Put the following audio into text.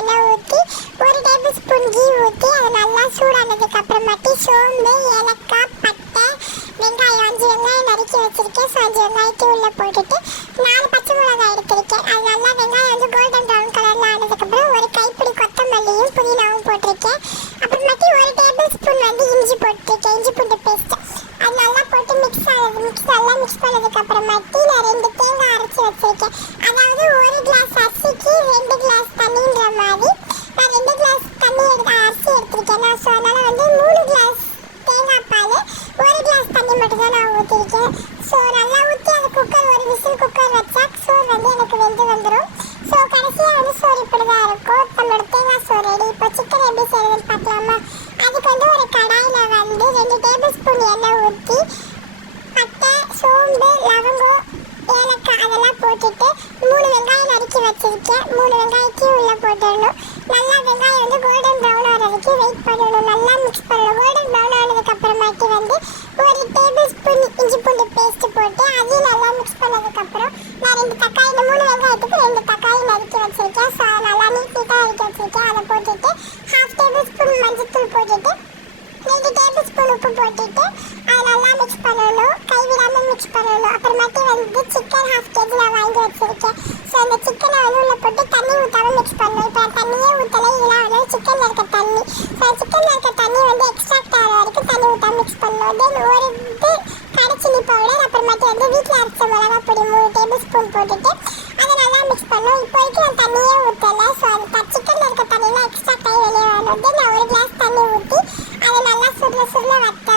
எண்ணெய் ஊற்றி 1 table spoon key ஊற்றி அது நல்லா சூடானதுக்கு அப்புறமாட்டி சோம்பு, ஏலக்காய், பட்டை, வெங்காயம் 5 வெங்காயம் நறுக்கி வச்சிருக்கேன். ஸோ 5 வெங்காயத்தை உள்ளே போட்டுட்டு 4 பச்சை மிளகாய் எடுத்திருக்கேன். அது நல்லா வெங்காயம் வந்து கோல்டன் ப்ரௌன் கலரில் ஆனதுக்கப்புறம் ஒரு கைப்பிடி கொத்தமல்லியும் புதினாவும் போட்டிருக்கேன். அப்புறமாட்டி 1 டேபிள் ஸ்பூன் வந்து இஞ்சி போட்டிருக்கேன், இஞ்சி பூண்டு பேஸ்ட்டு. அது நல்லா போட்டு நல்லா மிக்ஸ் பண்ணதுக்கு அப்புறமாட்டி நான் 2 தேங்காய் அரைச்சி வச்சிருக்கேன். அதாவது 1 கிளாஸ் அரிசிக்கு 2 கிளாஸ் தண்ணின்ற மாதிரி நான் 2 கிளாஸ் தண்ணி அரிசி எடுத்திருக்கேன். ஸோ அதனால் வந்து 3 கிளாஸ் தேங்காய் பால் 1 கிளாஸ் தண்ணி மட்டும் தான் நான் ஊற்றிருக்கேன். ஸோ நல்லா ஊற்றி அது குக்கர் ஒரு விசில் குக்கர் வச்சா சோறு வந்து எனக்கு வெந்து வந்துடும். ஸோ கடைசியாக வந்து சோறு இப்படி தான் இருக்கும். நம்மளோட தேங்காய் சோறு ரெடி. இப்போ சிக்கன் எப்படி செய்யறதுன்னு பார்க்கலாமா? அதுக்கு வந்து ஒரு கடாயில் வந்து 2 டேபிள் ஸ்பூன் எண்ணெய் ஊற்றி பட்டை, சோம்பு, லவங்கம், ஏலக்காய் அதெல்லாம் போட்டுட்டு 3 வெங்காயம் நறுக்கி வச்சிருக்கேன். 3 வெங்காயத்தையும் உள்ளே போட்டுடணும். நல்லா வெங்காயம் வந்து கோல்டன் ப்ரௌன் ஆகிறதுக்கு வெயிட் பண்ணணும். நல்லா மிக்ஸ் பண்ணணும். கோல்டன் ப்ரௌன் ஆனதுக்கு அப்புறமாட்டி வந்து 1 டேபிள் ஸ்பூன் இஞ்சி பூண்டு பேஸ்ட்டு போட்டு அதையும் நல்லா மிக்ஸ் பண்ணதுக்கப்புறம் நான் 2 தக்காளி, இந்த 3 வெங்காயத்துக்கு 2 தக்காளி நறுக்கி வச்சிருக்கேன். ஸோ நல்லா நீட்டாக நறுக்கி வச்சிருக்கேன். அதை போட்டுட்டு 1/2 டேபிள் ஸ்பூன் மஞ்சத்தூள் போட்டுட்டு 2 டேபிள் ஸ்பூன் உப்பு போட்டுட்டு அதை நல்லா மிக்ஸ் பண்ணணும். கைவிடாமல் மிக்ஸ் பண்ணணும். அப்புறமாட்டி வந்து சிக்கன் 1/2 kg நான் வாங்கி வச்சுருக்கேன். ஸோ அந்த சிக்கனை வந்து உள்ளே போட்டு தண்ணி ஊற்றாமல் மிக்ஸ் பண்ணணும். இப்போ தண்ணியே ஊற்றலை, இதெல்லாம் வந்து சிக்கனில் இருக்க தண்ணி. ஸோ சிக்கனில் இருக்க தண்ணி வந்து எக்ஸ்ட்ராக்ட் ஆகிற வரைக்கும் தண்ணி ஊற்றாமல் மிக்ஸ் பண்ணணும். தென் ஒரு கடை சில்லி பவுடர், அப்புறமாட்டி வந்து வீட்டில் அரைச்ச மிளகா பொடி 3 டேபிள் ஸ்பூன் போட்டுட்டு அதை நல்லா மிக்ஸ் பண்ணணும். இப்போதைக்கு நான் தண்ணியே ஊற்றலை. ஸோ அந்த சிக்கனில் இருக்க தண்ணியெலாம் எக்ஸ்ட்ராக்ட் ஆகி வெளியே வரணும். தென் நான் 1 கிளாஸ் தண்ணி ஊற்றி அதை நல்லா சுருள வத்த